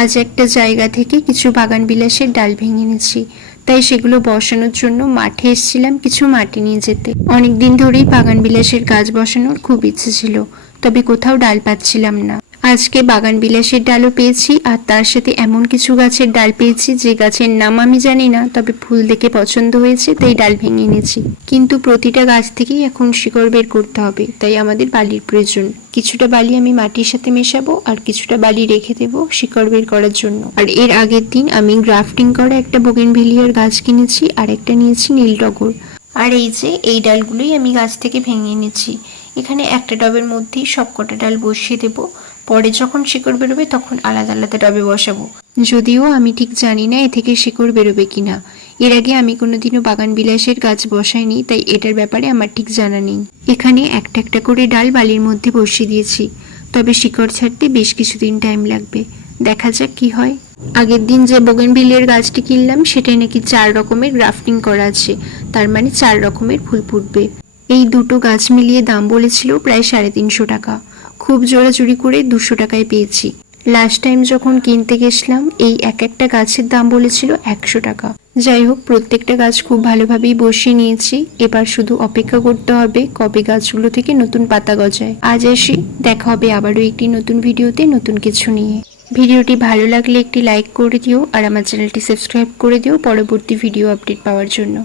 আজ একটা জায়গা থেকে কিছু বাগান বিলাসের ডাল ভেঙে এনেছি, তাই সেগুলো বসানোর জন্য মাঠে এসেছিলাম কিছু মাটি নিয়ে যেতে। অনেকদিন ধরেই বাগান বিলাসের গাছ বসানোর খুব ইচ্ছে ছিল, তবে কোথাও ডাল পাচ্ছিলাম না। আজকে বাগান বিলাসের ডালও পেয়েছি, আর তার সাথে এমন কিছু গাছের ডাল পেয়েছি যে গাছের নাম আমি জানি না, তবে ফুল দেখে পছন্দ হয়েছে তাই ডাল ভেঙে এনেছি। কিন্তু প্রতিটা গাছ থেকেই এখন শিকড় বের করতে হবে, তাই আমাদের বালির প্রয়োজন। কিছুটা বালি আমি মাটির সাথে মেশাবো আর কিছুটা বালি রেখে দেবো শিকড় বের করার জন্য। আর এর আগের দিন আমি গ্রাফটিং করা একটা বোগেনভেলিয়ার গাছ কিনেছি আর একটা নিয়েছি নীল টগর। আর এই যে এই ডালগুলোই আমি গাছ থেকে ভেঙে এনেছি। এখানে একটা টবের মধ্যেই সবকটা ডাল বসিয়ে দেবো, পরে যখন শিকড় বেরোবে তখন আলাদা আলাদা টবে বসাবো। যদিও আমি ঠিক জানি না এ থেকে শিকড় বেরোবে কিনা, এর আগে আমি কোনোদিনও বাগান বিলাসের গাছ বসাইনি, তাই এটার ব্যাপারে আমার ঠিক জানা নেই। এখানে একটা একটা করে ডাল বালির মধ্যে বসিয়ে দিয়েছি, তবে শিকড় ছাড়তে বেশ কিছুদিন টাইম লাগবে। দেখা যাক কি হয়। আগের দিন যে বোগেনভিলিয়ার গাছটি কিনলাম সেটাই নাকি 4 রকমের গ্রাফটিং করা আছে, তার মানে 4 রকমের ফুল ফুটবে। এই দুটো গাছ মিলিয়ে দাম বলেছিল প্রায় 350 টাকা। খুব জোরাজুরি করে 200 টাকায় পেয়েছি। লাস্ট টাইম যখন কিনতে গেছিলাম এই এক একটা গাছের দাম বলেছিল 100 টাকা। যাই হোক, প্রত্যেকটা গাছ খুব ভালোভাবেই বসিয়ে নিয়েছি। এবার শুধু অপেক্ষা করতে হবে কবে গাছগুলো থেকে নতুন পাতা গজায়। আজ আসি, দেখা হবে আবারও একটি নতুন ভিডিওতে নতুন কিছু নিয়ে। ভিডিওটি ভালো লাগলে একটি লাইক করে দিও আর আমার চ্যানেলটি সাবস্ক্রাইব করে দিও পরবর্তী ভিডিও আপডেট পাওয়ার জন্য।